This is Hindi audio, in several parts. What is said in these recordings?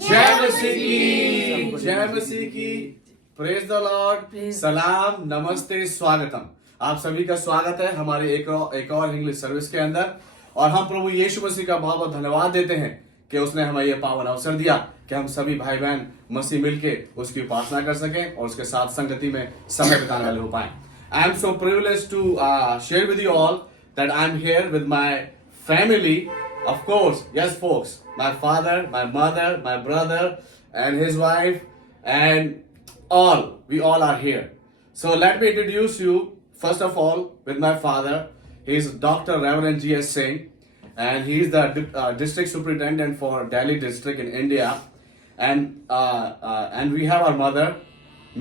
जय मसीह की, जय मसीह की। प्रेज द लॉर्ड, सलाम, नमस्ते, स्वागतम। आप सभी का स्वागत है हमारे एक और इंग्लिश सर्विस के अंदर। और हम प्रभु यीशु मसीह का बहुत बहुत धन्यवाद देते हैं कि उसने हमें यह पावन अवसर दिया कि हम सभी भाई बहन मसीह मिलके उसकी उपासना कर सकें और उसके साथ संगति में समय बिताने वाले हो पाए। I am so privileged to share with you all that I am here with my family. Of course, yes, folks. My father, my mother, my brother, and his wife, and we all are here. So let me introduce you, first of all, with my father. He is Dr. Reverend G.S. Singh, and he is the district superintendent for Delhi district in India. And we have our mother,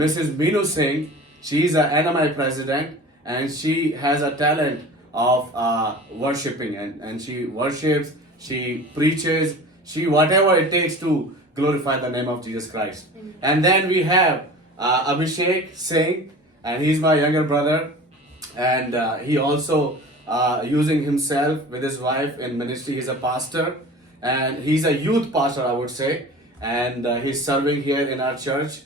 Mrs. Meenu Singh. She is a NMI president, and she has a talent of worshipping, and she worships, she preaches, she whatever it takes to glorify the name of Jesus Christ. And then we have Abhishek Singh, and he's my younger brother, and he also using himself with his wife in ministry. He's a pastor, and he's a youth pastor, I would say, and he's serving here in our church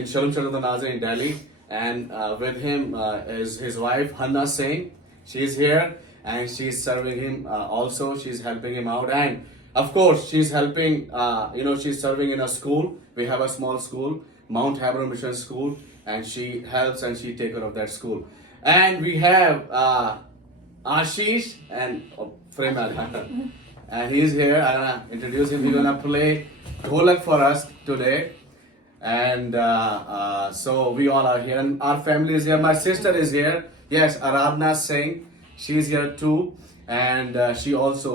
in Shalom Shalom Nazar in Delhi. And with him is his wife Hannah Singh. She's here and she's serving him also. She's helping him out, and of course she's helping. She's serving in a school. We have a small school, Mount Hebron Mission School, and she helps and she takes care of that school. And we have Ashish and Fremal, and he's here. I'm gonna introduce him. He's gonna play dholak for us today. And so we all are here, and our family is here. My sister is here. Yes, Aradhna Singh, she is here too, and she also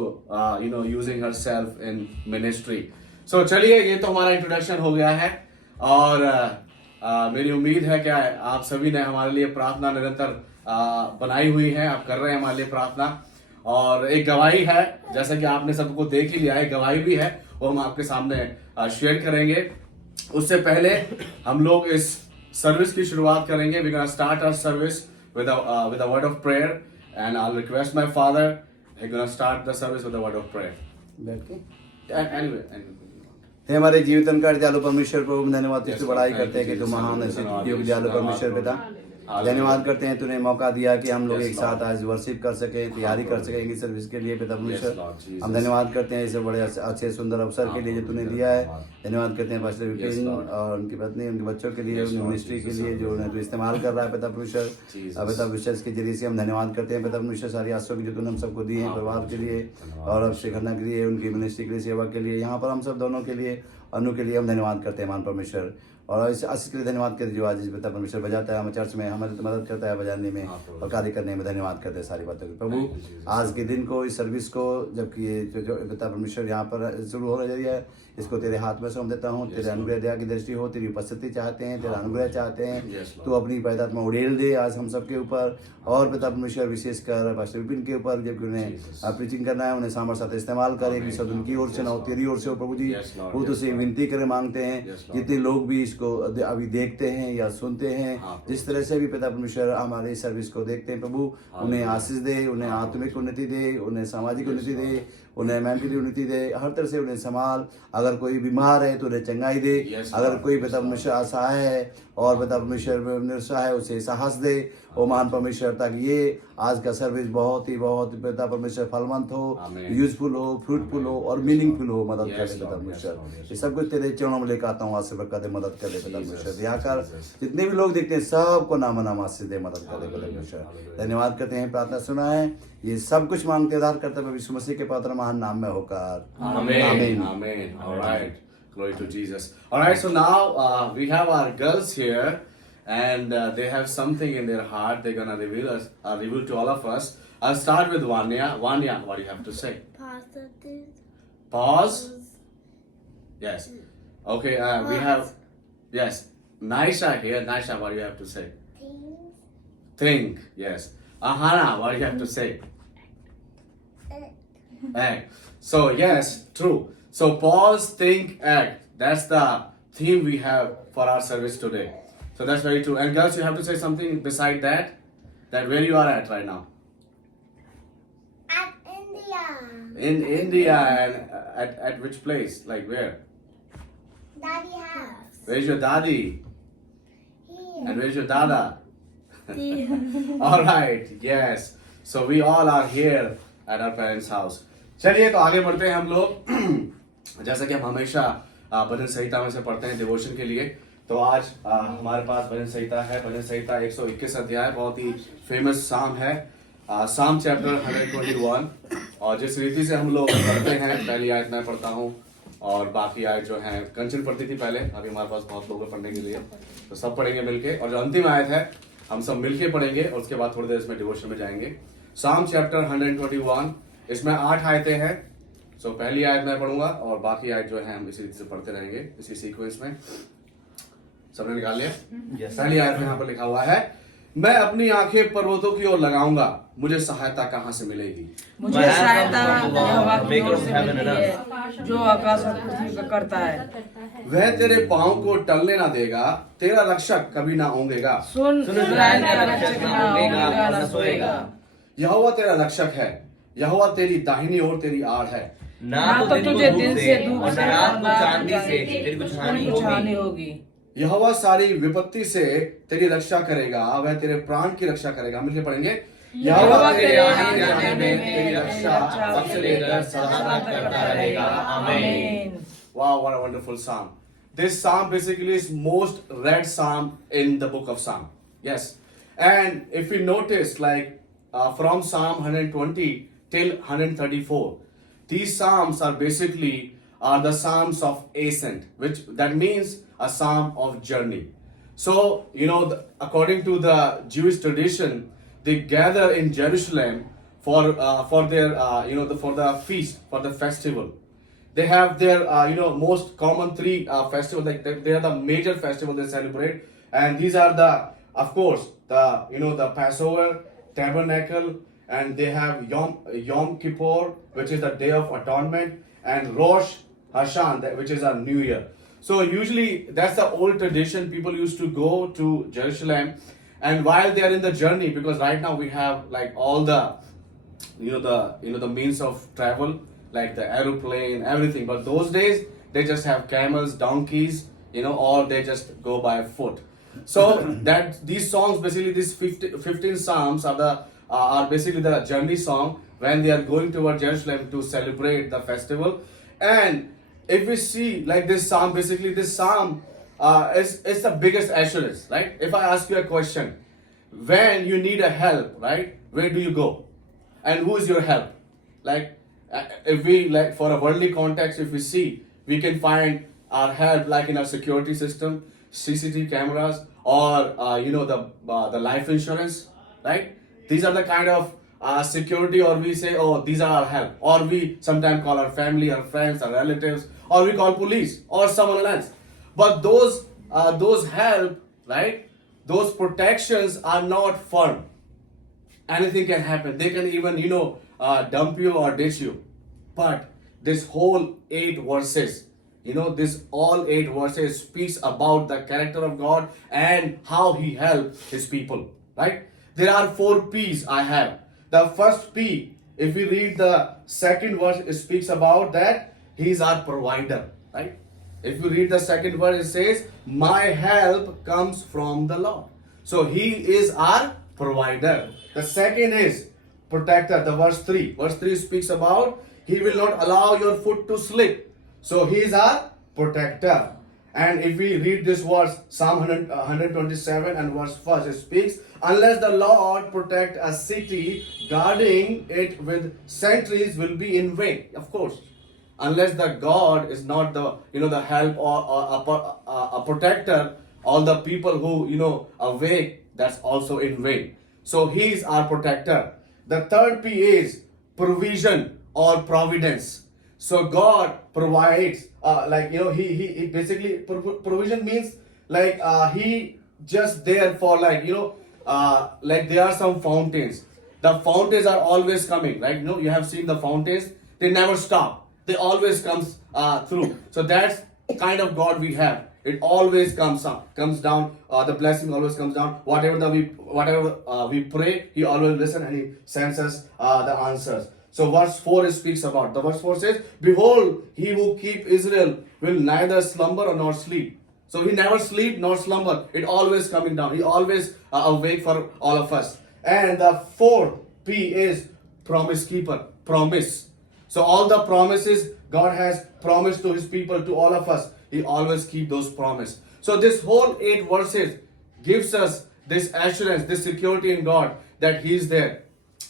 using herself in ministry. So चलिए, ये तो हमारा इंट्रोडक्शन हो गया है, और मेरी उम्मीद है कि आप सभी ने हमारे लिए प्रार्थना निरंतर बनाई हुई है। आप कर रहे हैं हमारे लिए प्रार्थना, और एक गवाही है, जैसा कि आपने सबको देख ही लिया है, गवाही भी है, वो हम आपके सामने शेयर करेंगे। उससे पहले हम लोग इस सर्विस की शुरुआत करेंगे। We gonna start our service with a word of prayer, and I'll request my father. He's gonna start the service with a word of prayer. बैठ के Anyway. हे हमारे जीवितन का दयालु परमेश्वर प्रभु, हम धन्यवाद तुझसे बड़ाई करते हैं कि तू महान है, स्तुति दयालु परमेश्वर पिता। धन्यवाद करते हैं तूने मौका दिया कि हम लोग एक साथ आज वर्शिप कर सके, तैयारी कर सके इंग्लिश सर्विस के लिए पिता परमेश्वर। हम धन्यवाद करते हैं इस बड़े अच्छे सुंदर अवसर के लिए जो तूने दिया है। धन्यवाद करते हैं पास्टर विपिन और उनकी पत्नी, उनके बच्चों के लिए, उनकी मिनिस्ट्री के लिए जो उन्हें तू इस्तेमाल कर रहा है पिता परमेश्वर। पिता परमेश्वर के जरिए से हम धन्यवाद करते हैं पिता परमेश्वर, सारी आशीषों की जो तूने हम सबको दी है, परिवार के लिए और अब शेखरना के लिए, उनकी मिनिस्ट्री के लिए, सेवा के लिए, यहाँ पर हम सब दोनों के लिए, अनु के लिए हम धन्यवाद करते हैं मान परमेश्वर। और इस आशीष के लिए धन्यवाद करते जो आज पिता परमेश्वर बजाता है हमें चर्च में, हमारी मदद करता है बजाने में और कार्य करने में। धन्यवाद करते हैं सारी बातों की प्रभु। आज के दिन को, इस सर्विस को, जबकि ये जो पिता परमेश्वर यहाँ पर शुरू हो रही है, इसको तेरे हाथ में सौंप देता हूँ। तेरे अनुग्रह दया की दृष्टि हो, तेरी उपस्थिति चाहते हैं, तेरा अनुग्रह चाहते हैं। तो अपनी पैदात्मा उड़ेल दे आज हम सबके ऊपर, और पिता परमेश्वर विशेषकर पास्टर विपिन के ऊपर, जबकि उन्हें प्रीचिंग करना है, उन्हें सामर्थ्य साथ इस्तेमाल करें कि सब उनकी ओर से ना हो, तेरी ओर से हो प्रभु जी। वो तुझसे विनती करें, मांगते हैं जितने लोग भी इसको अभी देखते हैं या सुनते हैं, जिस तरह से भी पिता परमेश्वर हमारे सर्विस को देखते हैं प्रभु, उन्हें आशीष दे, उन्हें आत्मिक उन्नति दे, उन्हें सामाजिक उन्नति दे, उन्हें मेंटली उन्नति दे, हर तरह से उन्हें संभाल। अगर कोई बीमार है तो उन्हें चंगाई दे, अगर कोई पिता परमेश्वर असहाय है और पिता परमेश्वर निरुत्साह है, उसे साहस दे ओ महान परमेश्वर, ताकि ये आज का सर्विस बहुत पिता परमेश्वर फलवंत हो, यूजफुल हो, फ्रूटफुल हो और मीनिंगफुल हो। मदद कर दे पिता परमेश्वर, ये सब कुछ तेरे चरणों में लेकर आता हूँ। आशीर्वाद कर दे, मदद कर दे पिता परमेश्वर। यहाँ कर जितने भी लोग देखते हैं सबको नाम नाम आशीष दे, मदद कर दे पिता परमेश्वर। धन्यवाद करते हैं, प्रार्थना सुना है, ये सब कुछ मांगते आधार करते हुए यीशु मसीह के पवित्र महान नाम में होकर Amen. Amen. All right. Glory to Jesus. All right. So now we have our girls here, and they have something in their heart. They're gonna reveal to all of us. I'll start with Vanya. Vanya, what do you have to say? Positive. Pause. Yes. Okay. We have Naisha here. Naisha, what do you have to say? Things. Think. Yes. Ahana, what do you have to say? Act. So yes, true. So pause, think, act. That's the theme we have for our service today. So that's very true. And girls, you have to say something beside that. That where you are at right now. At India. In India, and at which place? Like where? Daddy house. Where's your daddy? Here. And where's your dada? Here. All right, yes. So we all are here at our parents' house. चलिए तो आगे बढ़ते हैं हम लोग. जैसा कि हम हमेशा भजन संहिता में से पढ़ते हैं डिवोशन के लिए, तो आज हमारे पास भजन संहिता है. भजन संहिता 121 अध्याय, बहुत ही फेमस साम है. साम चैप्टर 121. और जिस रीति से हम लोग पढ़ते हैं, पहली आयत मैं पढ़ता हूँ और बाकी आयत जो है कंचन पढ़ती थी पहले. अभी हमारे पास बहुत लोग हैं पढ़ने के लिए, तो सब पढ़ेंगे मिलके. और जो अंतिम आयत है हम सब मिलके पढ़ेंगे और उसके बाद थोड़ी देर इसमें डिवोशन में जाएंगे. साम चैप्टर 121, इसमें 8 आयतें हैं. सो पहली आयत मैं पढ़ूंगा और बाकी आयत जो है हम इसी रीति से पढ़ते रहेंगे इसी सीक्वेंस में. सबने निकाल लिया? पहली आयत में यहाँ पर लिखा हुआ है, मैं अपनी आंखें पर्वतों की ओर लगाऊंगा, मुझे सहायता कहाँ से मिलेगी? मुझे सहायता यहोवा की ओर से मिलती है, जो आकाश और पृथ्वी का करता है. वह तेरे पाँव को टलने ना देगा, तेरा रक्षक कभी ना ऊँघेगा. सुन इस्राएल का रक्षक ना ऊँघेगा ना सोएगा. यहोवा तेरा रक्षक है, यहोवा तेरी दाहिनी ओर तेरी आड़ है. ना तो तुझे दिन से धूप और से ना रात को ना चांदी से तेरी कुछ हानि होगी. यहोवा सारी विपत्ति से तेरी रक्षा करेगा, वह तेरे प्राण की रक्षा करेगा. मिलके पढ़ेंगे. यहोवा तेरे आने जाने में तेरी रक्षा सबसे लेकर सदा तक करता रहेगा. आमीन. Wow, what a wonderful psalm. This psalm basically is most read psalm in the book of Psalm. Yes. And if we notice, like from Psalm 120 till 134, these psalms are basically are the psalms of ascent, which that means a psalm of journey. So you know, according to the Jewish tradition, they gather in Jerusalem for their for the feast, for the festival. They have their most common 3 festivals. Like they are the major festivals they celebrate, and these are the, of course, the Passover, Tabernacle, and they have Yom Kippur, which is the Day of Atonement, and Rosh Hashanah, which is our New Year. So usually that's the old tradition. People used to go to Jerusalem, and while they are in the journey, because right now we have like all the the means of travel, like the aeroplane, everything. But those days they just have camels, donkeys, or they just go by foot. So that these songs, basically these 15 psalms are basically the journey song when they are going toward Jerusalem to celebrate the festival. And if we see like this psalm, basically this psalm is the biggest assurance, right? If I ask you a question, when you need a help, right, where do you go? And who is your help? Like if we, like for a worldly context, if we see, we can find our help like in our security system, CCTV cameras, or the life insurance, right? These are the kind of security, or we say, oh, these are our help. Or we sometimes call our family, our friends, our relatives, or we call police or someone else. But those help, right? Those protections are not firm. Anything can happen. They can even dump you or ditch you. But this whole 8 verses, this all 8 verses speaks about the character of God and how He helped His people, right? There are 4 P's I have. The first P, if we read the second verse, it speaks about that He is our provider, right? If you read the second verse, it says, my help comes from the Lord. So He is our provider. The second is protector, the verse 3. Verse 3 speaks about He will not allow your foot to slip. So He is our protector. And if we read this verse, Psalm 127 and verse 1, it speaks, unless the Lord protect a city, guarding it with sentries will be in vain. Of course, unless the God is not the help or a protector, all the people who awake, that's also in vain. So He is our protector. The third P is provision or providence. So God provides, He basically, provision means like He just there for like there are some fountains. The fountains are always coming, right? You have seen the fountains, they never stop. They always comes through. So that's kind of God we have. It always comes down. The blessing always comes down. Whatever we pray, He always listens and He sends us the answers. So verse 4 speaks about. The verse 4 says, "Behold, he who keep Israel will neither slumber nor sleep." So he never sleep nor slumber. It always coming down. He always awake for all of us. And the fourth P is promise keeper. Promise. So all the promises God has promised to his people, to all of us, he always keep those promises. So this whole 8 verses gives us this assurance, this security in God that he is there.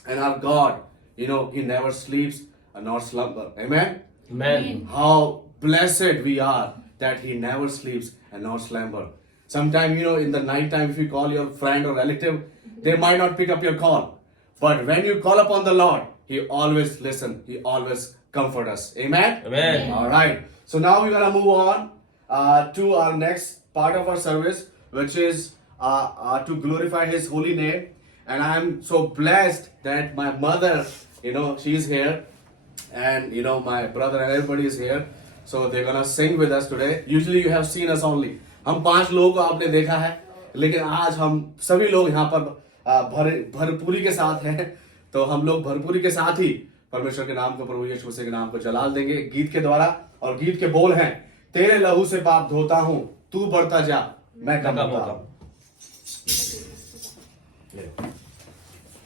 And our God, he never sleeps nor slumber. Amen? Amen. How blessed we are that he never sleeps and nor slumber. Sometime, in the night time, if you call your friend or relative, they might not pick up your call. But when you call upon the Lord, he always listen. He always comfort us. Amen? Amen. All right. So now we're going to move on to our next part of our service, which is to glorify his holy name. And I'm so blessed that my mother, she's here. And, my brother and everybody is here. So they're going to sing with us today. Usually you have seen us only. हम 5 लोगों को आपने देखा है, लेकिन आज हम सभी लोग यहाँ पर भरपूरी के साथ हैं. तो हम लोग भरपूरी के साथ ही परमेश्वर के नाम को, प्रभु यीशु मसीह के नाम को जलाल देंगे गीत के द्वारा. और गीत के बोल हैं, तेरे लहू से पाप धोता हूँ, तू बढ़ता जा, मैं कम होता हूँ.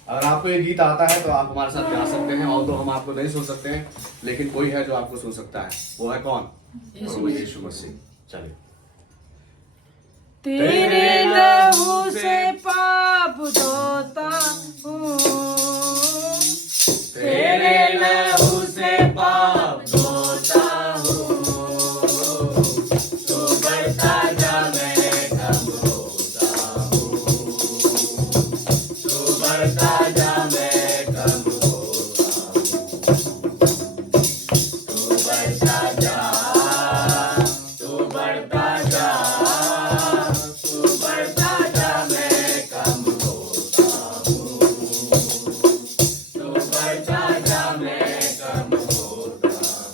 अगर आपको ये गीत आता है तो आप हमारे साथ गा सकते हैं. और तो हम आपको नहीं सुन सकते हैं, लेकिन कोई है जो आपको सुन सकता है. वो है कौन? प्रभु यीशु मसीह. चलिए. तेरे लहू से पाप धोता हूँ, तेरे लहू से पाप धोता हूँ, तू बढ़ता जा मैं कम होता हूँ, तू बढ़ता जा मैं कम होता हूँ, तू बढ़ता जा, तू बढ़ता जा, तू बढ़ता जा मैं कम होता हूँ, तू बढ़ता जा मैं कम होता हूँ.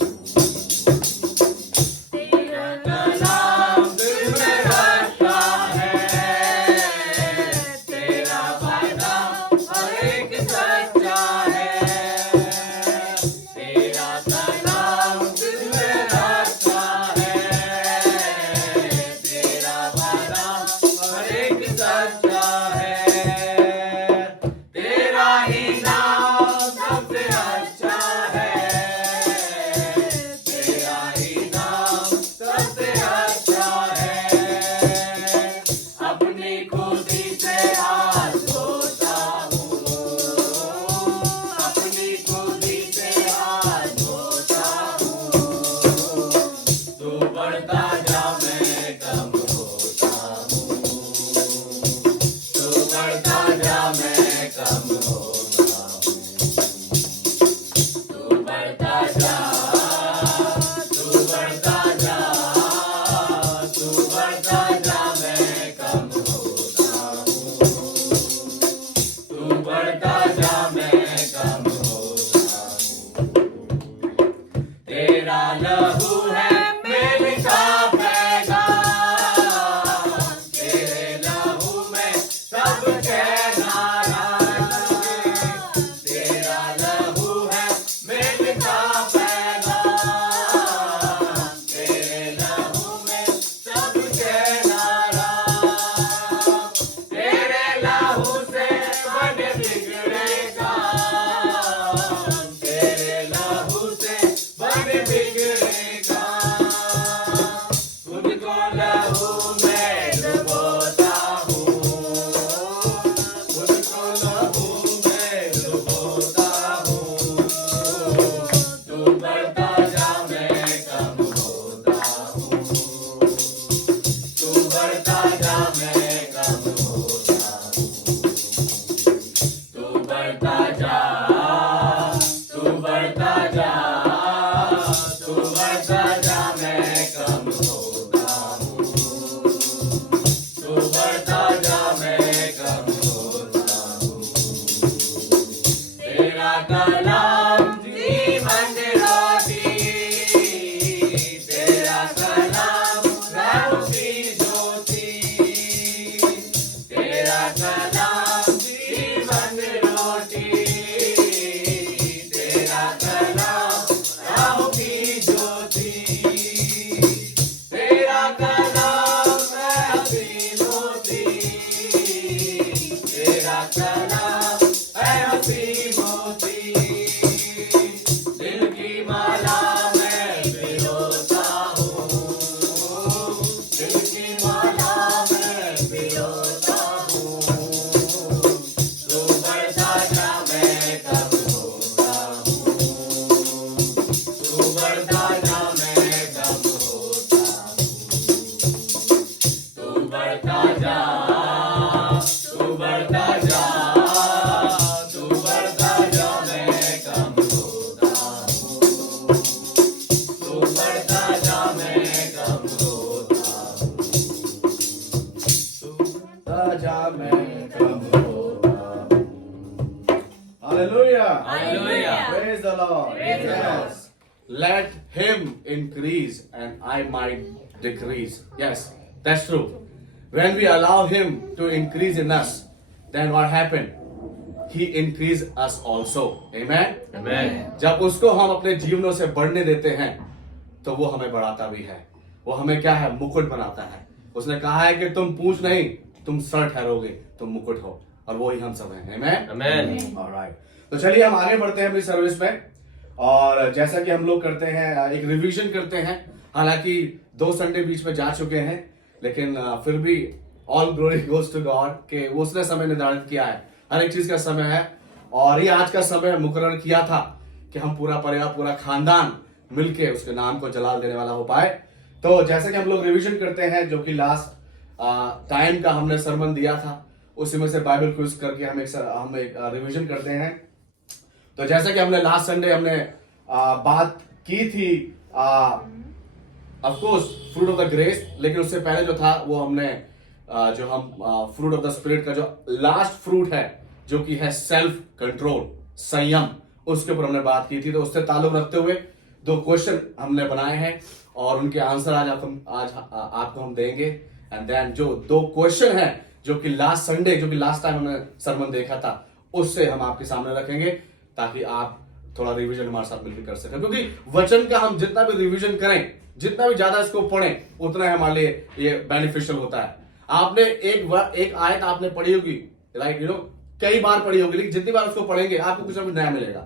तेरा कलाम दिल में रहता है, तेरा वादा हर एक सच्चा है, तेरा कलाम दिल में रहता है, तेरा वादा हर एक सच्चा है, तेरा ही नाम सबसे अच्छा है, तेरा ही नाम सबसे अच्छा है. अपनी खुदी से हाथ धोता हूँ, अपनी खुदी से हाथ धोता हूँ, तू बढ़ता जा मैं कम होता हूँ, तू बढ़ता जा मैं कम होता हूँ, तू बढ़ता जा, तू बढ़ता जा, तू बढ़ता जा मैं कम होता हूँ, तू बढ़ता जा मैं कम होता हूँ. तेरा लहू है मैं लिखा let him increase and I might decrease. Yes, that's true. When we allow him to increase in us, then what happened? He increase us also. Amen. Amen. जब उसको हम अपने जीवनों से बढ़ने देते हैं तो वो हमें बढ़ाता भी है। वो हमें क्या है? मुकुट बनाता है। उसने कहा है कि तुम पूंछ नहीं, तुम सर ठहरोगे, तुम मुकुट हो, और वो ही हम सब हैं। Amen. Amen. Alright. तो चलिए हम आगे बढ़ते हैं अपनी सर्विस में, और जैसा कि हम लोग करते हैं एक रिवीजन करते हैं। हालांकि 2 संडे बीच में जा चुके हैं, लेकिन फिर भी all glory goes to God कि उसने समय निर्धारित किया है। हर एक चीज का समय है, और ये आज का समय मुकर्रर किया था कि हम पूरा परिवार, पूरा खानदान मिलके उसके नाम को जलाल देने वाला हो पाए। तो जैसे कि हम लोग रिवीजन करते हैं, जो कि लास्ट टाइम का हमने सरमन दिया था, उसी में से बाइबल क्विज करके हम एक रिवीजन करते हैं। तो जैसे कि हमने लास्ट संडे हमने बात की थी of course fruit of the grace, लेकिन उससे पहले जो था वो हमने जो हम फ्रूट ऑफ द स्पिरिट का जो लास्ट फ्रूट है, जो कि है सेल्फ कंट्रोल, संयम, उसके ऊपर हमने बात की थी। तो उससे ताल्लुक रखते हुए 2 क्वेश्चन हमने बनाए हैं, और उनके आंसर आज आपको हम देंगे। एंड देन जो 2 क्वेश्चन हैं जो कि लास्ट संडे, जो कि लास्ट टाइम हमने सरमन देखा था, उससे हम आपके सामने रखेंगे, ताकि आप थोड़ा रिवीजन हमारे साथ मिलकर कर सकें। क्योंकि वचन का हम जितना भी रिवीजन करें, जितना भी ज्यादा इसको पढ़ें, उतना ही हमारे लिए ये बेनिफिशियल होता है। आपने एक आयत आपने पढ़ी होगी, राइट, कई बार पढ़ी होगी, लेकिन जितनी बार उसको पढ़ेंगे आपको कुछ ना कुछ नया मिलेगा।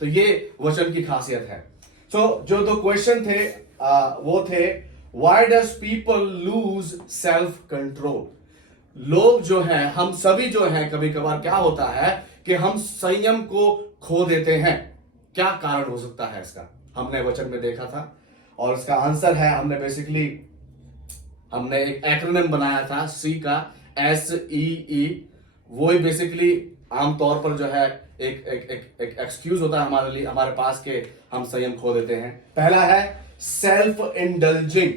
तो ये वचन की खासियत है। जो 2 क्वेश्चन थे वो थे, why does people lose self control. लोग जो हैं, हम सभी जो हैं, कभी कभार क्या होता है कि हम संयम को खो देते हैं। क्या कारण हो सकता है इसका? हमने वचन में देखा था, और इसका आंसर है, हमने एक एक्रोनिम बनाया था, सी का SEE। वो ही बेसिकली आमतौर पर जो है एक एक्सक्यूज होता है हमारे लिए, हमारे पास, के हम संयम खो देते हैं। पहला है सेल्फ इंडल्जिंग।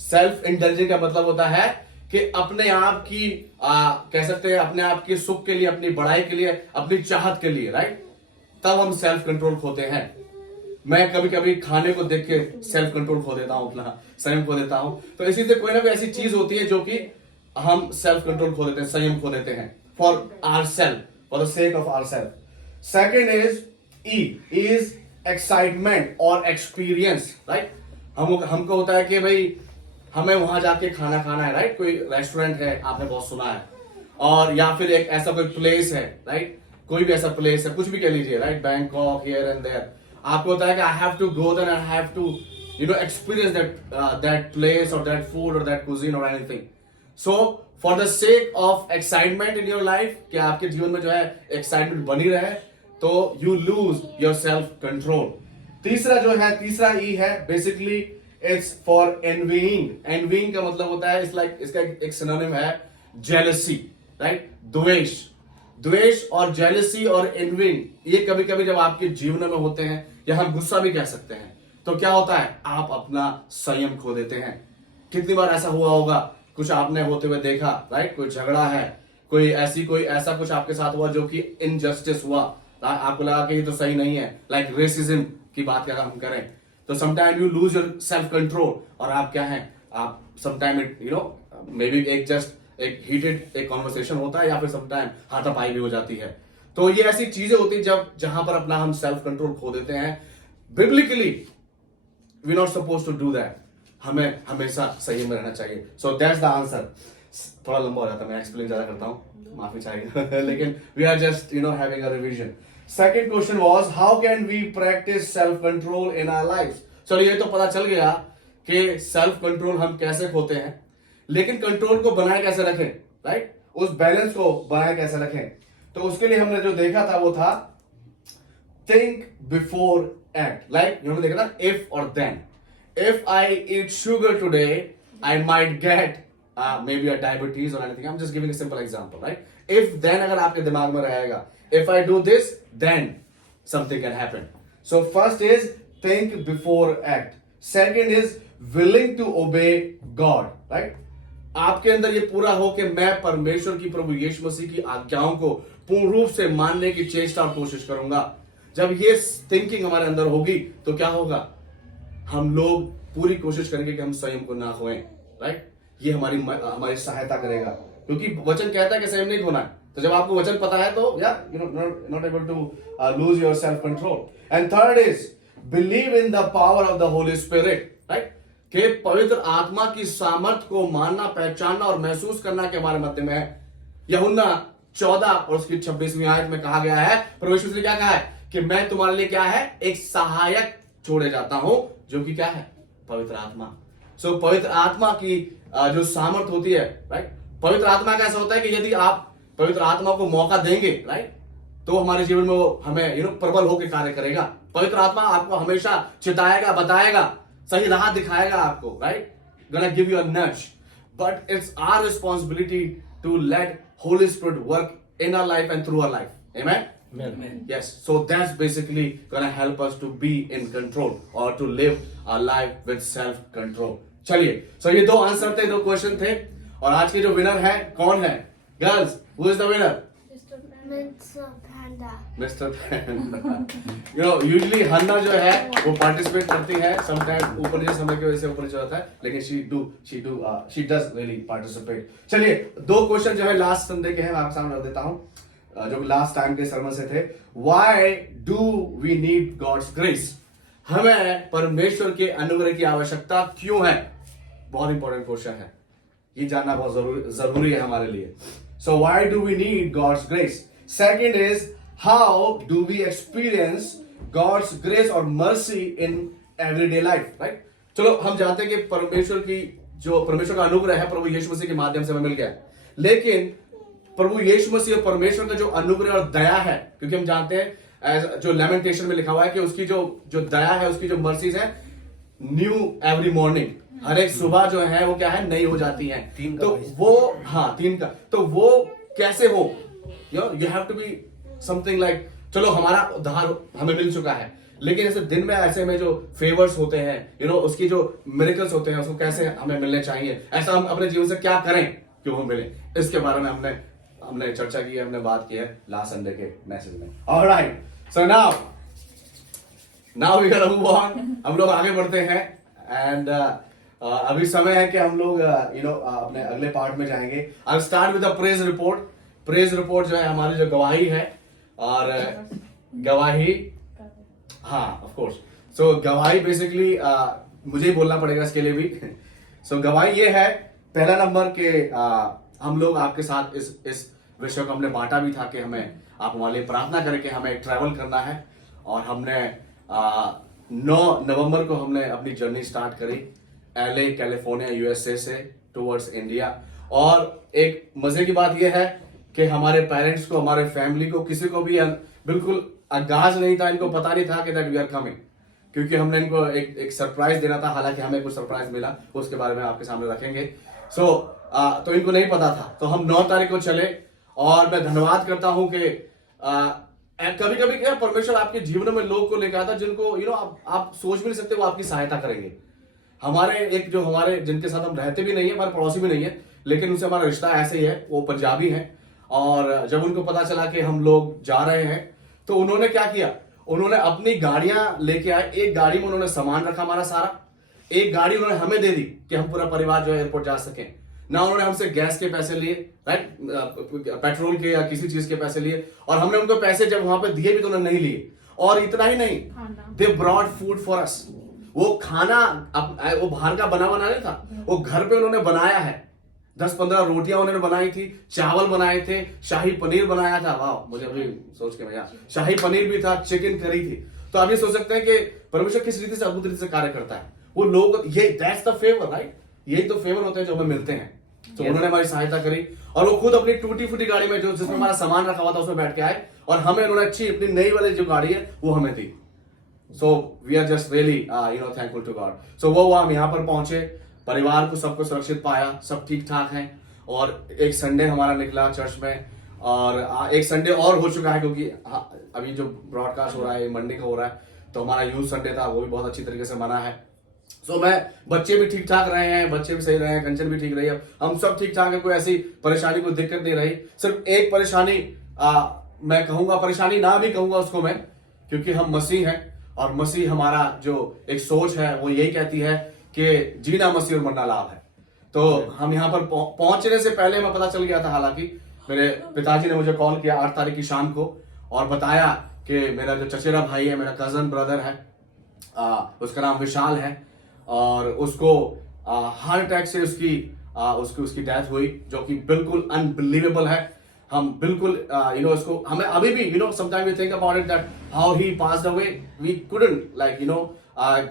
सेल्फ इंडल्जिंग का मतलब होता है कि अपने आप की कह सकते हैं अपने आप के सुख के लिए, अपनी बड़ाई के लिए, अपनी चाहत के लिए, राइट, तब हम सेल्फ कंट्रोल खोते हैं। मैं कभी कभी खाने को देख के सेल्फ कंट्रोल खो देता हूं, अपना संयम खो देता हूं। तो इसी से कोई ना कोई ऐसी चीज होती है जो कि हम सेल्फ कंट्रोल खो देते हैं, संयम खो देते हैं, for our self, for the sake of our self. Second is excitement और एक्सपीरियंस, राइट। हमको होता है कि भाई हमें वहां जाके खाना खाना है, राइट। कोई रेस्टोरेंट है, आपने बहुत सुना है, और या फिर एक ऐसा कोई प्लेस है, राइट, कोई भी ऐसा प्लेस है, कुछ भी कह लीजिए, right, Bangkok, here and there. आपको होता है कि I have to go there, I have to experience that place और दैट फूड और दैट कुजीन और anything. So for the sake of excitement in your life, कि आपके जीवन में जो है एक्साइटमेंट बनी रहे, तो you lose your self control. तीसरा ई है बेसिकली इट्स फॉर एनवीइंग। एनवीइंग का मतलब होता है, इसका एक सिनोनिम है जेलसी, राइट, द्वेष और जेलसी और एनवीइंग, ये कभी कभी जब आपके जीवन में होते हैं, या हम गुस्सा भी कह सकते हैं, तो क्या होता है, आप अपना संयम खो देते हैं। कितनी बार ऐसा हुआ होगा, कुछ आपने होते हुए देखा, राइट, कोई झगड़ा है, कोई ऐसा कुछ आपके साथ हुआ जो कि इनजस्टिस हुआ, आपको लगा कि ये तो सही नहीं है, लाइक रेसिज्म की बात अगर हम करें, तो sometime you lose your self control, और आप क्या हैं, आप समटाइम मे बी एक हीटेड एक कॉन्वर्सेशन होता है, या फिर समटाइम हाथापाई भी हो जाती है। तो ये ऐसी चीजें होती है जहां पर अपना हम सेल्फ कंट्रोल खो देते हैं। Biblically we not suppose to do that. हमें हमेशा सही में रहना चाहिए। So that's the answer. थोड़ा लंबा हो जाता है, मैं एक्सप्लेन ज्यादा करता हूं, माफी चाहिए लेकिन we are just having a revision. Second question was, how can we practise self control in our life. चलो ये तो पता चल गया कि सेल्फ कंट्रोल हम कैसे खोते हैं, लेकिन कंट्रोल को बनाए कैसे रखें, राइट, उस बैलेंस को बनाए कैसे रखें। तो उसके लिए हमने जो देखा था वो था थिंक बिफोर एक्ट। लाइक हमने देखा था इफ और then. If I eat sugar today I might get maybe a diabetes or anything. I'm just giving a simple example, right? If then अगर आपके दिमाग में रहेगा, if I do this then something can happen. So first is think before act. Second is willing to obey God, right? आपके अंदर ये पूरा हो कि मैं परमेश्वर की, प्रभु यीशु मसीह की आज्ञाओं को पूर्ण रूप से मानने की चेष्टा और कोशिश करूंगा। जब ये थिंकिंग हमारे अंदर होगी तो क्या होगा, हम लोग पूरी कोशिश करेंगे कि हम संयम को ना खोएं, राइट। ये हमारी सहायता करेगा, क्योंकि वचन कहता है कि संयम नहीं खोना है। तो जब आपको वचन पता है तो यार you know not able to lose your self control. And third is believe in the power of the holy spirit, right. कि पवित्र आत्मा की सामर्थ को मानना, पहचानना और महसूस करना के हमारे मध्य में है। यूहन्ना 14 और उसकी 26वीं आयत में कहा गया है, परमेश्वर ने क्या कहा है कि मैं तुम्हारे लिए क्या है, एक सहायक छोड़े जाता हूं, जो कि क्या है, पवित्र आत्मा। सो पवित्र आत्मा की जो सामर्थ होती है, राइट। पवित्र आत्मा का ऐसा होता है कि यदि आप पवित्र आत्मा को मौका देंगे, राइट, तो हमारे जीवन में वो हमें प्रबल होकर कार्य करेगा। पवित्र आत्मा आपको हमेशा चिताएगा, बताएगा, सही राह दिखाएगा आपको, right, gonna give you a nudge. But it's our responsibility to let Holy Spirit work in our life and through our life. Amen? Amen. Yes. So that's basically gonna help us to be in control or to live our life with self-control. चलिए, so ये दो आंसर थे, दो क्वेश्चन थे, और आज के जो विनर है कौन है? Girls, who is the winner? Mr. Panda. Mr. Panda. Usually हन्ना जो है वो पार्टिसिपेट करती है, sometimes ऊपर नीचे समय की वजह से ऊपर नीचे होता है, लेकिन she does really participate. चलिए, दो क्वेश्चन जो है लास्ट संडे के हैं, मैं आपके सामने रख देता हूँ, जो लास्ट टाइम के सर्मन से थे। Why do we need God's grace? हमें परमेश्वर के अनुग्रह की आवश्यकता क्यों है? बहुत इंपॉर्टेंट क्वेश्चन है, ये जानना बहुत जरूरी है हमारे लिए। So why do we need God's grace? Second is, how do we experience God's grace or mercy in everyday life, right? चलो हम जानते हैं कि परमेश्वर का अनुग्रह है प्रभु यीशु मसीह के माध्यम से हमें मिल गया, लेकिन प्रभु यीशु मसीह और परमेश्वर का जो अनुग्रह और दया है, क्योंकि हम जानते हैं जो लेमेंटेशन में लिखा हुआ है कि उसकी जो दया है, उसकी जो मर्सीज है, न्यू एवरी मॉर्निंग, हर एक सुबह जो है वो क्या है, नई हो जाती है। तो वो तीन का, तो वो कैसे हो, you have to be something like, चलो हमारा उद्धार हमें मिल चुका है, लेकिन ऐसे दिन में ऐसे में जो फेवर्स होते हैं, उसकी जो मिरेकल्स होते हैं, उसको कैसे हमें मिलने चाहिए, ऐसा हम अपने जीवन से क्या करें कि वो मिले, इसके बारे में हमने चर्चा की है, हमने बात की है लास्ट संडे के मैसेज में। Alright, so now we gonna move on, हम लोग आगे बढ़ते हैं। एंड अभी समय है कि हम लोग अपने अगले पार्ट में जाएंगे। I start with the praise report. Praise report जो है हमारी जो गवाही है, और गवाही, ऑफ कोर्स, सो गवाही बेसिकली मुझे ही बोलना पड़ेगा इसके लिए भी। सो गवाही ये है, पहला नंबर के हम लोग आपके साथ इस विषय को हमने बांटा भी था कि हमें आप हमारे लिए प्रार्थना करें कि हमें ट्रैवल करना है, और हमने 9 नवंबर को हमने अपनी जर्नी स्टार्ट करी LA कैलिफोर्निया USA से टुवर्ड्स इंडिया। और एक मजे की बात यह है कि हमारे पेरेंट्स को, हमारे फैमिली को, किसी को भी बिल्कुल आगाज नहीं था, इनको पता नहीं था कि दैट वी आर कमिंग, क्योंकि हमने इनको एक सरप्राइज देना था। हालांकि हमें कुछ सरप्राइज मिला, उसके बारे में आपके सामने रखेंगे। तो इनको नहीं पता था, तो हम 9 तारीख को चले। और मैं धन्यवाद करता हूं कि कभी कभी क्या परमेश्वर आपके जीवन में लोग को लेकर आता, जिनको आप सोच भी नहीं सकते वो आपकी सहायता करेंगे। हमारे जिनके साथ हम रहते भी नहीं है, हमारे पड़ोसी भी नहीं है, लेकिन उनसे हमारा रिश्ता ऐसे ही है, वो पंजाबी है। और जब उनको पता चला कि हम लोग जा रहे हैं, तो उन्होंने क्या किया, उन्होंने अपनी गाड़ियां लेके आए। एक गाड़ी में उन्होंने सामान रखा हमारा सारा, एक गाड़ी उन्होंने हमें दे दी कि हम पूरा परिवार जो है एयरपोर्ट जा सकें। ना उन्होंने हमसे गैस के पैसे लिए, राइट, पेट्रोल के या किसी चीज के पैसे लिए, और हमने उनको पैसे जब वहां पे दिए भी तो उन्होंने नहीं लिए। और इतना ही नहीं, they brought food for us. वो खाना वो बाहर का बना नहीं था, वो घर पे उन्होंने बनाया है। 10-15 रोटियां उन्होंने बनाई थी, चावल बनाए थे, शाही पनीर बनाया था। वाह, मुझे अभी सोच के भैया, शाही पनीर भी था, चिकन करी थी। तो आप ये सोच सकते हैं कि परमेश्वर किस रीति से, अद्भुत रीति से कार्य करता है। वो लोग, ये दैट्स द फेवर, राइट, यही तो फेवर होते हैं जो हमें मिलते हैं। तो उन्होंने हमारी सहायता करी, और वो खुद अपनी टूटी फूटी गाड़ी में जिसमें हमारा सामान रखा हुआ था उसमें बैठ के आए, और हमें उन्होंने अच्छी अपनी नई वाली जो गाड़ी है वो हमें दी। So we are just really thankful to God. So वो हम यहाँ पर पहुंचे, परिवार को सबको सुरक्षित पाया, सब ठीक ठाक है। और एक संडे हमारा निकला चर्च में, और एक संडे और हो चुका है, क्योंकि अभी जो ब्रॉडकास्ट हो रहा है मंडे का हो रहा है, तो हमारा यूथ संडे था, वो भी बहुत अच्छी तरीके से मना है। बच्चे भी ठीक ठाक रहे हैं, बच्चे भी सही रहे हैं, कंचन भी ठीक रही है, हम सब ठीक ठाक है, कोई ऐसी परेशानी, कोई दिक्कत नहीं रही। सिर्फ एक परेशानी, मैं कहूंगा परेशानी ना भी कहूंगा उसको मैं, क्योंकि हम मसीह हैं और मसीह हमारा जो एक सोच है वो यही कहती है कि जीना मसीह और मरना लाभ है। तो हम यहाँ पर पहुंचने से पहले मैं पता चल गया था, हालांकि मेरे पिताजी ने मुझे कॉल किया 8 तारीख की शाम को और बताया कि मेरा जो चचेरा भाई है, मेरा कजन ब्रदर है, उसका नाम विशाल है और उसको हार्ट अटैक से उसकी डेथ हुई, जो कि बिल्कुल अनबिलीवेबल है। हम बिल्कुल इसको हमें अभी भी sometime we think about it that how he passed away, we couldn't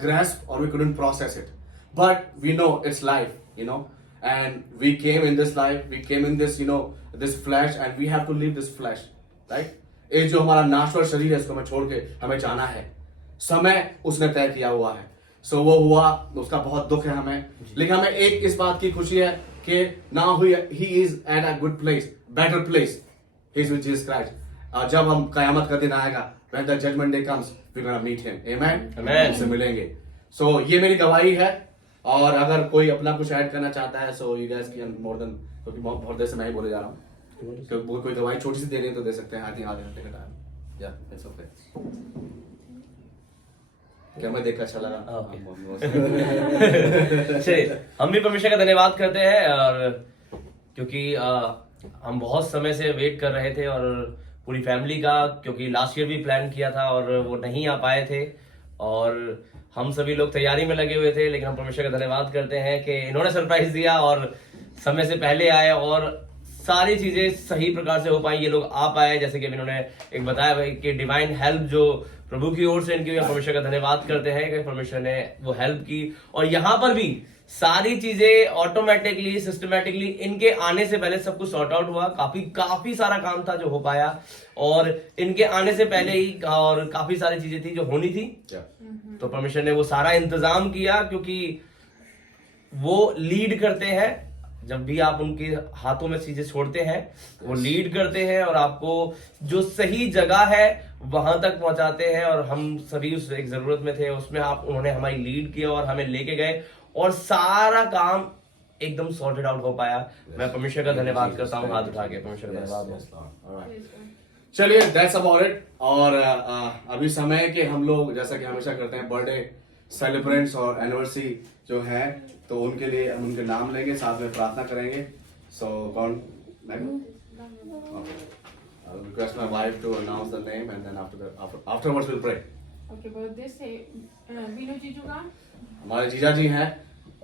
grasp or we couldn't process it, but we know it's life, and we came in this life, we came in this this flesh, and we have to leave this flesh, right? ये जो हमारा नाश्वर शरीर है इसको हमें छोड़ के हमें जाना है, समय उसने तय किया हुआ है। सो वो हुआ, उसका बहुत दुख है हमें, लेकिन हमें एक इस बात की खुशी है कि now he is at a good place, better place, he is with Jesus Christ. जब हम कयामत का दिन आएगा, when the judgment day comes, we're gonna meet him, amen, उससे मिलेंगे। सो ये मेरी गवाही है, और अगर कोई अपना कुछ ऐड करना चाहता है so you guys can more than, क्योंकि बहुत देर से मैं ही बोले जा रहा हूँ, कोई गवाही छोटी सी देनी है तो दे सकते हैं, आई थिंक आधे घंटे का टाइम, या इट्स ओके। क्या मैं देखकर अच्छा लगा? चलिए, हम भी परमेश्वर का धन्यवाद करते हैं, और क्योंकि हम बहुत समय से वेट कर रहे थे, और पूरी फैमिली का, क्योंकि लास्ट ईयर भी प्लान किया था और वो नहीं आ पाए थे, और हम सभी लोग तैयारी में लगे हुए थे, लेकिन हम परमेश्वर का धन्यवाद करते हैं कि इन्होंने सरप्राइज दिया और समय से पहले आए और सारी चीजें सही प्रकार से हो पाई, ये लोग आ पाए। जैसे कि इन्होंने एक बताया भाई कि डिवाइन हेल्प जो प्रभु की ओर से इनकी, परमेश्वर का धन्यवाद करते हैं कि परमेश्वर ने वो हेल्प की, और यहाँ पर भी सारी चीजें ऑटोमेटिकली सिस्टमेटिकली इनके आने से पहले सब कुछ सॉर्ट आउट हुआ। काफी सारा काम था जो हो पाया, और इनके आने से पहले ही, और काफी सारी चीजें थी जो होनी थी, तो परमेश्वर ने वो सारा इंतजाम किया, क्योंकि वो लीड करते हैं। जब भी आप उनके हाथों में चीजें छोड़ते हैं, वो लीड करते हैं और आपको जो सही जगह है वहां तक पहुंचाते हैं, और हम सभी उस एक जरूरत में थे, उसमें उन्होंने हमारी लीड किया और हमें लेके गए, और सारा काम एकदम सॉर्टेड आउट हो पाया। मैं परमेश्वर का धन्यवाद करता हूँ, हाथ उठा के परमेश्वर का धन्यवाद। चलिए, दैट्स अबाउट इट। और अभी समय है कि हम लोग जैसा कि हमेशा करते हैं, बर्थडे सेलिब्रेंट्स और एनिवर्सरी जो है, तो उनके लिए हम उनके नाम लेंगे, साथ में प्रार्थना करेंगे। सो कौन? I will request my wife to announce the name, and then afterwards we'll pray. Okay, birthday से वीनू जीजू का, हमारे जीजा जी हैं,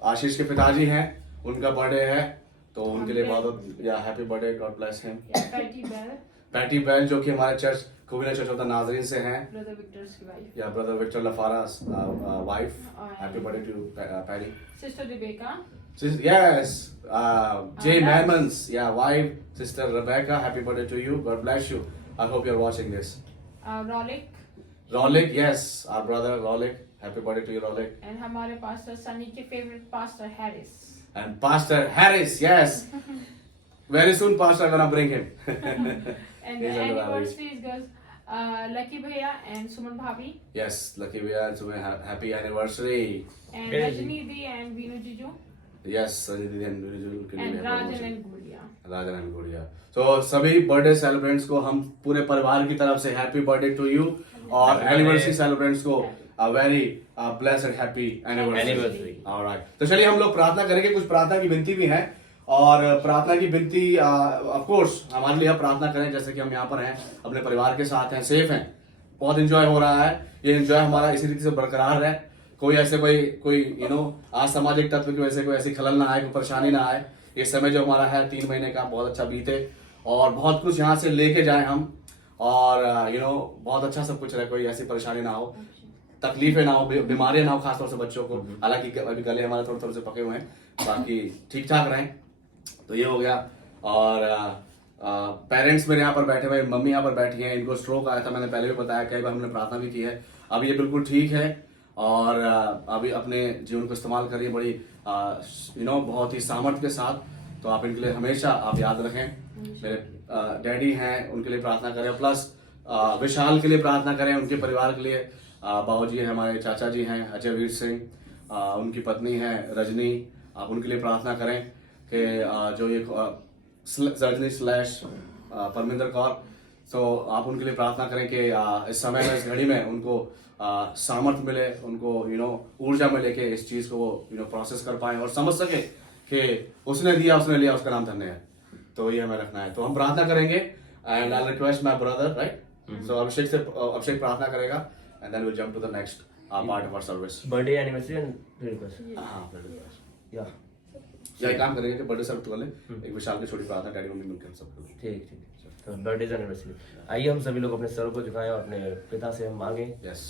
आशीष के पिताजी हैं, उनका बर्थडे है, तो उनके लिए बहुत happy birthday, God bless him. Patty Bell जो कि हमारे church Cubina church of the Nazarene से हैं, ब्रदर विक्टर्स की वाइफ, या ब्रदर विक्टर लफारा's wife, happy birthday to Patty. Sister Rebecca, Yes, Jay Mammon's wife, sister Rebecca, happy birthday to you. God bless you. I hope you're watching this. Rolik, yes, our brother Rolik, happy birthday to you, Rolik. and हमारे पास्टर सनी के favourite pastor Harris, And Pastor Harris, yes. Very soon, Pastor, I'm gonna bring him. and the He's on the anniversary goes Lucky भैया and सुमन भाभी, Yes, lucky we are. So happy anniversary. and Very Rajni the and Veenu जीजू, Yes, Sanjay Didi and Rizul के लिए and happy Rajan anniversary. and गुड़िया। राजन एंड गुड़िया। तो सभी बर्थडे सेलिब्रेंट्स को हम पूरे परिवार की तरफ से हैप्पी बर्थडे टू यू, और एनिवर्सरी सेलिब्रेंट्स को a very blessed happy anniversary. Alright, तो चलिए हम लोग प्रार्थना करेंगे। कुछ प्रार्थना की विनती भी है, और प्रार्थना की विनती ऑफ कोर्स हमारे लिए आप प्रार्थना करें, जैसे कि हम यहाँ पर हैं, अपने परिवार के साथ हैं, सेफ हैं, बहुत एंजॉय हो रहा है। ये एंजॉय हमारा इसी रीति से बरकरार है, कोई ऐसे कोई असामाजिक तत्व की वजह से कोई ऐसी खलल ना आए, कोई परेशानी ना आए। ये समय जो हमारा है 3 महीने का बहुत अच्छा बीते, और बहुत कुछ यहाँ से लेके जाए हम, और बहुत अच्छा सब कुछ रहे, कोई ऐसी परेशानी ना हो, तकलीफें ना हो, बीमारियां ना हो, खासतौर से बच्चों को। हालांकि अभी गले हमारे थोड़े थोड़े से पके हुए हैं, बाकी ठीक ठाक रहें। तो ये हो गया। और पेरेंट्स मेरे यहाँ पर बैठे हुए, मम्मी यहाँ पर बैठी हैं, इनको स्ट्रोक आया था, मैंने पहले भी बताया, कई बार हमने प्रार्थना भी की है। अब ये बिल्कुल ठीक है, और अभी अपने जीवन को इस्तेमाल करिए बड़ी बहुत ही सामर्थ्य के साथ। तो आप इनके लिए हमेशा आप याद रखें। मेरे डैडी हैं, उनके लिए प्रार्थना करें, प्लस विशाल के लिए प्रार्थना करें, उनके परिवार के लिए। बाबूजी हैं, हमारे चाचा जी हैं अजय वीर सिंह, उनकी पत्नी है रजनी, आप उनके लिए प्रार्थना करें कि जो ये रजनी / परमिंदर कौर, तो आप उनके लिए प्रार्थना करें कि इस समय में, इस घड़ी में उनको सामर्थ मिले, उनको ऊर्जा मिले कि इस चीज को वो प्रोसेस कर पाए और समझ सके कि उसने दिया, उसने लिया, उसका नाम धन्य है। तो ये हमें रखना है। तो हम प्रार्थना करेंगे and I request my brother, right? So Abhishek प्रार्थना करेगा and then will jump to the next part of our service. Birthday anniversary and request. हाँ, या या एक काम करेंगे कि बर्थडे सर्विस वाले एक विशाल की छोटी प्रार्थना डैडी मम्मी मिलकर सब करेंगे। ठीक ठीक। तो बर्थडे एनिवर्सरी, आइए हम सभी लोग अपने सर को झुकाएं और अपने पिता से हम मांगे। यस।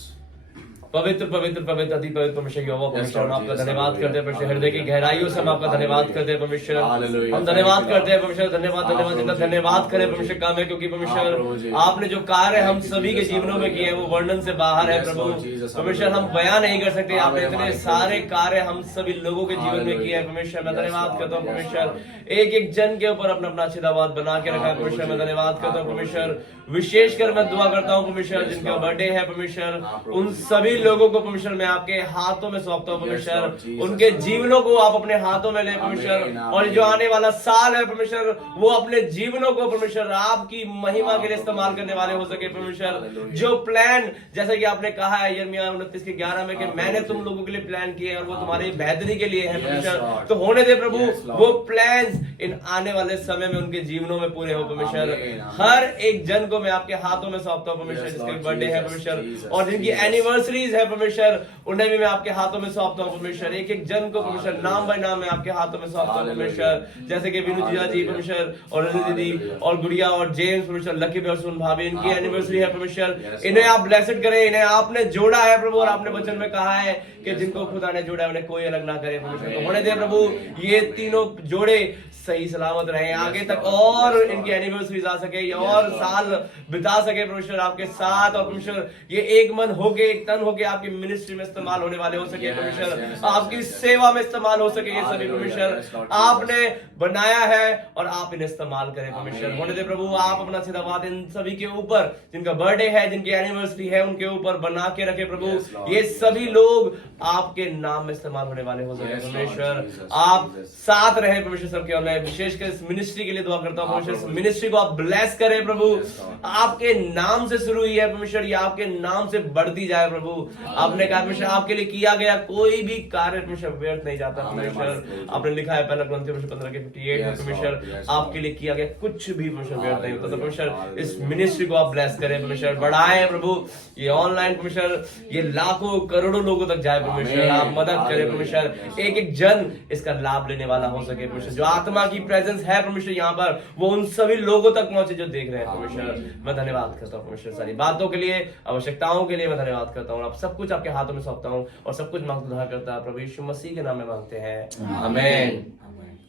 पवित्र पवित्र पवित्र अति पवित्र परमेश्वर यहोवा परमेश्वर, हम Lord आपका Jesus, धन्यवाद hallelujah. करते हैं परमेश्वर, हृदय की गहराइयों से हम आपका धन्यवाद करते हैं परमेश्वर। Hallelujah. हम धन्यवाद Thank you, करते हैं Lord. परमेश्वर, धन्यवाद हाँ, धन्यवाद जितना प्रभु जी, धन्यवाद हाँ, करें प्रभु परमेश्वर जी। काम है, क्योंकि हाँ, प्रभु जी। परमेश्वर आपने जो कार्य हम Thank you, सभी के Jesus, जीवनों में किए हैं वो hallelujah. वर्णन से बाहर है Yes, प्रभु Lord Jesus, परमेश्वर। हम hallelujah. बयान नहीं कर सकते, हाँ, आपने मेरे इतने मालिक, सारे प्रभु। कार्य हम सभी लोगों के जीवन में किए हैं Hallelujah. परमेश्वर। मैं Yes, धन्यवाद Lord. करता हूँ Yes, परमेश्वर, Lord. एक एक जन के ऊपर अपना अपना आशीर्वाद बना के रखा है हाँ, प्रभु परमेश्वर। मैं जी। धन्यवाद करता हूँ हाँ, प्रभु परमेश्वर, जी। विशेषकर मैं दुआ करता हूँ परमेश्वर Yes, जिनका Lord. बर्थडे है परमेश्वर, हाँ, प्रभु उन जी। सभी लोगों को परमेश्वर मैं आपके हाथों में सौंपता हूँ Yes, Lord परमेश्वर। Jesus. उनके जीवनों को आप अपने हाथों में ले परमेश्वर, आमीन, और आमीन। जो आने वाला साल है परमेश्वर वो अपने जीवनों को परमेश्वर आपकी महिमा के लिए इस्तेमाल करने वाले हो सके परमेश्वर। Hallelujah. जो प्लान, जैसे कि आपने कहा है यिर्मयाह 29:11 में कि हाँ, मैंने प्रभु तुम जी। लोगों के लिए प्लान किए हैं और वो हाँ, तुम्हारी प्रभु जी। बेहतरी के लिए है Yes, परमेश्वर। Lord. तो होने दे प्रभु Yes, Lord. वो प्लान्स इन आने वाले समय में उनके जीवनों में पूरे हो परमेश्वर। आमीन, आमीन। हर एक जन को मैं आपके हाथों में सौंपता हूँ परमेश्वर, Yes, जिसके Lord बर्थडे है Jesus, परमेश्वर, Jesus, और जिनकी Jesus. एनिवर्सरीज है परमेश्वर, उन्हें भी मैं आपके हाथों में सौंपता हूँ परमेश्वर। एक एक जन को परमेश्वर Hallelujah. नाम बाय नाम मैं आपके हाथों में सौंपता हूँ Hallelujah. परमेश्वर। जैसे कि विनु जीजा जी Hallelujah. परमेश्वर, और रजनी दीदी Hallelujah. और गुड़िया और जेम्स परमेश्वर, लकी भाई और सुन भाभी, इनकी हाँ, एनिवर्सरी है परमेश्वर। Yes, इन्हें Lord. आप ब्लेसड करें, इन्हें आपने जोड़ा है प्रभु, और हाँ, आपने प्रभु वचन जी। में कहा है कि Yes, जिनको Lord. खुदा ने जोड़ा है उन्हें कोई अलग ना करे परमेश्वर। तो Amen. होने दे प्रभु Amen. ये तीनों जोड़े सही सलामत रहे Yes, आगे तक, Lord. और Yes, Lord. इनकी एनिवर्सरीज आ सके Yes, और Lord. साल बिता सके परमेश्वर आपके साथ, और परमेश्वर ये एक मन होके, एक तन होके आपकी मिनिस्ट्री में इस्तेमाल होने वाले हो सके Yes, परमेश्वर, yes, yes, आपकी yes, yes. सेवा में इस्तेमाल हो सके ये सभी Hallelujah. परमेश्वर। Yes, Lord आपने बनाया है और आप इन्हें इस्तेमाल करें परमेश्वर। Amen. होने दे प्रभु आप अपना आशीर्वाद इन सभी के ऊपर, जिनका बर्थडे है, जिनकी एनिवर्सरी है, उनके ऊपर बना के रखे प्रभु। Yes, Lord. ये Yes, सभी Lord. लोग आपके नाम में इस्तेमाल होने वाले हो सके Yes, Lord परमेश्वर। Jesus, आप Jesus. साथ रहे परमेश्वर सबके, और मैं विशेषकर इस मिनिस्ट्री के लिए दुआ करता हूँ हाँ, परमेश्वर, प्रभु। मिनिस्ट्री को आप ब्लेस करें प्रभु। Yes, Lord. आपके नाम से शुरू हुई है परमेश्वर, ये आपके नाम से बढ़ती जाए प्रभु। आपने कहा परमेश्वर आपके लिए किया गया कोई भी कार्य परमेश्वर व्यर्थ नहीं जाता हाँ, परमेश्वर। प्रभु। आपने लिखा है पहला कुरिन्थियों 15:58 में Yes, परमेश्वर Lord. Yes, आपके Lord. लिए किया गया कुछ भी परमेश्वर व्यर्थ नहीं होता। तो परमेश्वर Hallelujah. इस मिनिस्ट्री को आप ब्लेस करें परमेश्वर, बढ़ाएं प्रभु, ये ऑनलाइन परमेश्वर ये लाखों करोड़ों लोगों तक जाए परमेश्वर। Amen. आप मदद करें Hallelujah. परमेश्वर, Yes, एक Lord. एक जन इसका लाभ लेने वाला हो सके परमेश्वर। जो आत्मा की प्रेजेंस है परमेश्वर यहाँ पर, वो उन सभी लोगों तक पहुंचे जो देख रहे हैं परमेश्वर। मैं धन्यवाद करता हूँ परमेश्वर, सारी बातों के लिए, आवश्यकताओं के लिए मैं धन्यवाद करता हूँ। आप सब कुछ आपके हाथों में सौंपता हूँ, और सब कुछ मांग उद्धार करता है प्रभु यीशु मसीह के नाम में मांगते हैं, आमीन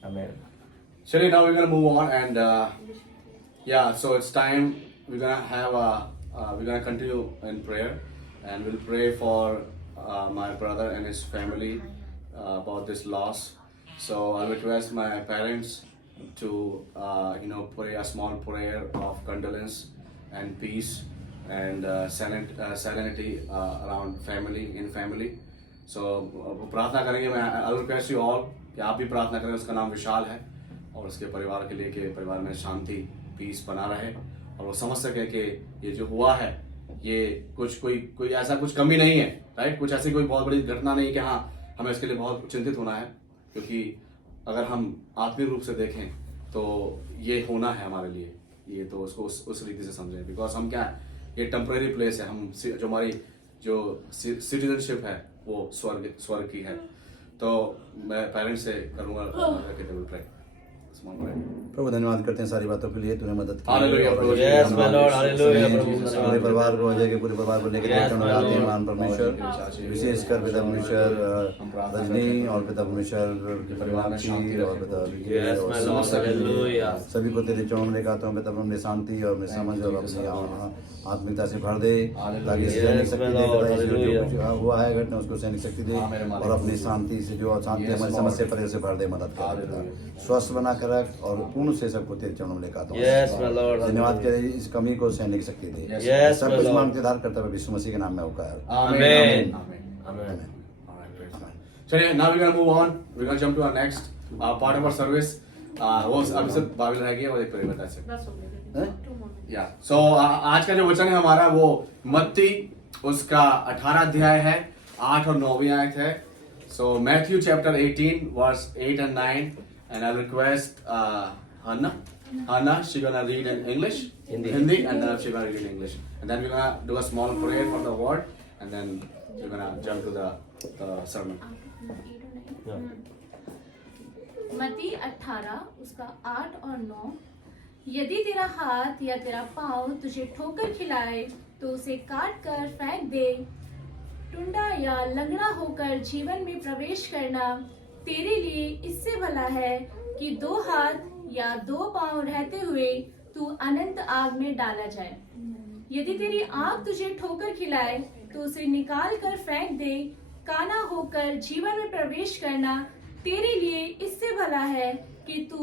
आमीन। Shali, now we're gonna move on and yeah, so it's time we're gonna have we're gonna continue in prayer and we'll pray for my brother and his family about this loss. So I'll request my parents to pray a small prayer of condolence and peace and serenity around family in family. So प्रार्थना करेंगे। मैं I'll request you all कि आप भी प्रार्थना करें। उसका नाम विशाल है और उसके परिवार के लिए कि परिवार में शांति पीस बना रहे और वो समझ सके कि ये जो हुआ है ये कोई ऐसा कुछ कमी नहीं है, राइट? कुछ ऐसी कोई बहुत बड़ी घटना नहीं कि हाँ हमें इसके लिए बहुत चिंतित होना है, क्योंकि अगर हम आत्मिक रूप से देखें तो ये होना है हमारे लिए, ये तो उसको उस रीति से समझें। बिकॉज हम क्या है, ये टेम्परेरी प्लेस है, हम जो हमारी जो सिटीजनशिप है वो स्वर्ग की है। तो मैं पेरेंट्स से करूँगा प्रभु धन्यवाद करते हैं सारी बातों के लिए, तूने मदद की। Hallelujah, Prabhu. Yes, my Lord, hallelujah, सुने, प्रभु, धन्यवाद। पूरे परिवार को, अजय के पूरे परिवार को लेकर Yes, देखने my आते हैं Lord। मान परमेश्वर, विशेषकर पिता परमेश्वर रजनी और पिता परमेश्वर के परिवार की और पिता Yes, my Lord, hallelujah। सभी को तेरे चरण लेकर आता हूँ पिता, अपने शांति और अपनी समझ और अपनी आत्मिकता से भर दे, ताकि इस सैनिक Yes, शक्ति my दे Lord, पिता, जो hallelujah। कुछ हुआ है घटना उसको सैनिक शक्ति दे हाँ, मेरे मालिक। और अपनी शांति से जो शांति Yes, हमारी Lord। समस्या पर उसे भर दे, मदद कर पिता, स्वस्थ बना कर रख और पूर्ण से सबको तेरे चरणों में लेकर आता हूँ। Yes, my Lord, धन्यवाद करे इस कमी को सैनिक शक्ति दे। Yes, सब my कुछ Lord। मांगते उद्धार करता है यीशु मसीह के नाम में होगा। Amen। Amen. चलिए, now we're gonna move on. We're gonna jump to our next part of our service. वो अभी से बाइबल रह गया और एक प्रेयर बता सकते बस हो गया। हैं? 2 more minutes. या सो आज का जो वचन है हमारा वो मत्ती उसका 18 अध्याय है, 8 और 9वीं आयत है. सो Matthew chapter 18 verse 8 and 9, and I request Hannah, she gonna read in English, Hindi, and then she gonna read in English, and then we're gonna do a small prayer for the word, and then we're gonna jump to the sermon. मत्ती 18 उसका 8 और 9. यदि तेरा हाथ या तेरा पाँव तुझे ठोकर खिलाए तो उसे काट कर फेंक दे. टुंडा या लंगड़ा होकर जीवन में प्रवेश करना तेरे लिए इससे भला है कि 2 हाथ या 2 पाँव रहते हुए तू अनंत आग में डाला जाए. यदि तेरी आँख तुझे ठोकर खिलाए तो उसे निकाल कर फेंक दे. काना होकर जीवन में प्रवेश करना तेरे लिए इससे भला है कि तू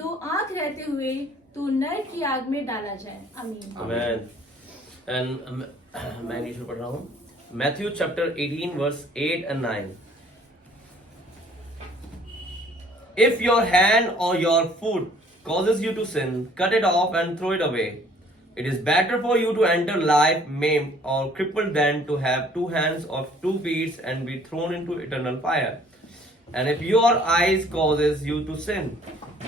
2 आँख रहते हुए तू नरक की आग में डाला जाए. आमीन. Amen. And मैं इंग्लिश में पढ़ रहा हूँ. Matthew chapter 18 verse 8 and 9. If your hand or your foot causes you to sin, cut it off and throw it away. It is better for you to enter life maimed or crippled than to have 2 hands or 2 feet and be thrown into eternal fire. And if your eyes causes you to sin,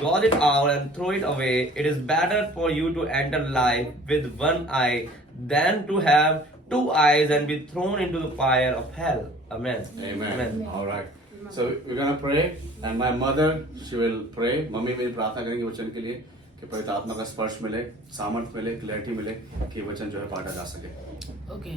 gouge it out and throw it away. It is better for you to enter life with 1 eye than to have 2 eyes and be thrown into the fire of hell. Amen. Amen. All right. So we're gonna pray, and my mother she will pray. Mummy मेरी प्रार्थना करेंगे वचन के लिए कि पवित्र आत्मा का स्पर्श मिले, सामर्थ मिले, क्लैरिटी मिले कि वचन जो है पढ़ा जा सके. Okay.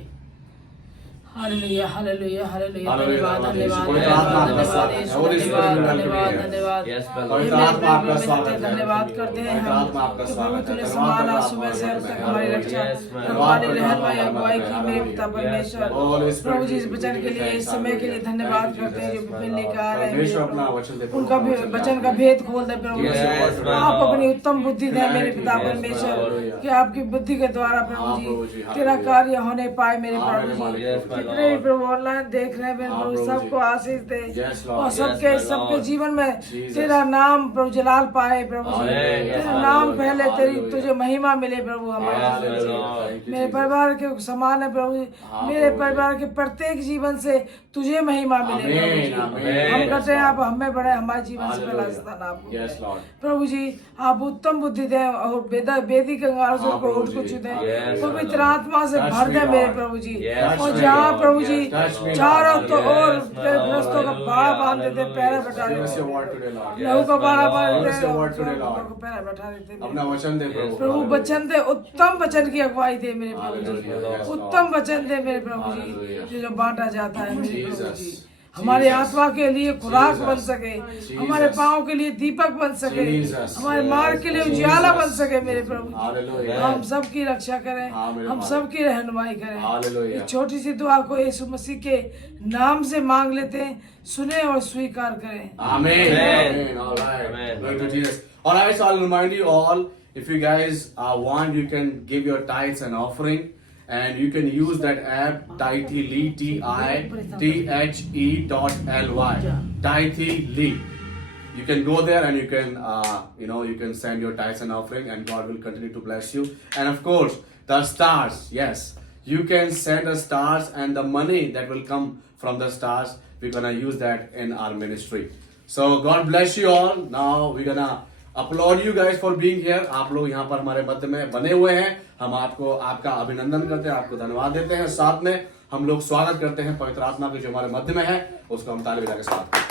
Hallelujah hallelujah hallelujah. Hallelujah, धन्यवाद पवित्र आत्मा आपका स्वागत है. Holy Spirit will welcome you here. धन्यवाद. Yes, brother. पवित्र आत्मा आपका स्वागत है. धन्यवाद करते हैं पवित्र हम आत्मा आपका कि स्वागत प्रभु है. तूने संभाला सुबह से अब तक हमारी रक्षा, Yes, man. हमारी रहनुमाई अगुवाई की मेरे पिता परमेश्वर. Holy Spirit, प्रभु जी इस वचन के लिए, इस समय के लिए धन्यवाद करते हैं जो विपिन लेकर आ रहे हैं. परमेश्वर अपना वचन दे. उनका भी वचन का भेद खोल दे प्रभु. Yes, man. आप अपनी उत्तम बुद्धि दें मेरे पिता Yes, परमेश्वर Lord. कि आपकी बुद्धि के द्वारा हाँ, प्रभु प्रभु जी जी, तेरा हालेलुया. कार्य होने पाए मेरे हाँ, मेरे प्रभु मालिक. जी. Yes, my जितने भी Lord. प्रभु ऑनलाइन देख रहे हैं मेरे हाँ, प्रभु प्रभु सबको जी. आशीष दे Yes, Lord. और Yes, सबके my सबके Lord. जीवन में Jesus. तेरा नाम प्रभु जलाल पाए प्रभु जी. Amen. Yes, तेरा my नाम Lord. पहले तेरी Hallelujah. तुझे महिमा मिले प्रभु हमारे. Yes, my Hallelujah. Lord. Thank you, मेरे Jesus. परिवार के समान है प्रभु जी. हाँ, मेरे प्रभु जी. परिवार के प्रत्येक जीवन से तुझे महिमा मिले प्रभु Amen, जी. amen. हम कहते हैं आप हमें बड़े हमारे जीवन से पहला Hallelujah. स्थान आपको. Yes, Lord. प्रभु जी आप उत्तम बुद्धि दें और वेदी के अंगारों हाँ, को प्रभु उठ को जी. छू दें. Yes, पवित्र Lord. आत्मा से Touch भर me, दे मेरे Lord. प्रभु जी. Yes, और my जहाँ Lord. प्रभु जी Yes, touch me, चारों Lord. तो और Yes, my तेरे Lord. प्रस्तों का Hallelujah. बाड़ा बांध देते, पैर Hallelujah. बैठा Give us your देते, word today, Lord. Yes, लहू का my बाड़ा Lord. बांध Give us देते your और word today, Lord. प्रभु को पैर बैठा देते अपना मेरे वचन दे प्रभु. प्रभु. वचन दे, उत्तम वचन की अगुवाई दे मेरे प्रभु जी. Hallelujah. Yes, Lord. उत्तम वचन दे मेरे प्रभु Hallelujah. जी जो बांटा जाता है मेरे प्रभु Jesus. जी. हमारे Jesus. आत्मा के लिए खुराक Jesus. बन सके, Jesus. हमारे पाँव के लिए दीपक बन सके, Jesus. हमारे मार्ग के लिए Jesus. उजाला बन सके मेरे प्रभु जी. Hallelujah. हम सबकी रक्षा करें, हाँ, मेरे हम मालिक. सबकी रहनुमाई करें. Hallelujah. इस छोटी सी दुआ को यीशु मसीह के नाम से मांग लेते हैं. सुने और स्वीकार करें. Amen. Amen. Amen. All right. Amen. Glory to Jesus. All right. So I'll remind you all. If you guys want, you can give your tithes and offering, and you can use that app Tithely, TITHE.ly. Tithely. You can go there and you can, you can send your tithes and offering, and God will continue to bless you. And of course, the stars. Yes, you can send the stars, and the money that will come from the stars, we're gonna use that in our ministry. So God bless you all. Now we're gonna applaud you guys for being here. आप लोग यहाँ पर हमारे मध्य में बने हुए हैं. हम आपका अभिनंदन करते हैं, आपको धन्यवाद देते हैं. साथ में हम लोग स्वागत करते हैं पवित्र आत्मा के जो हमारे मध्य में है, उसको हम ताली बजा के स्वागत करते हैं.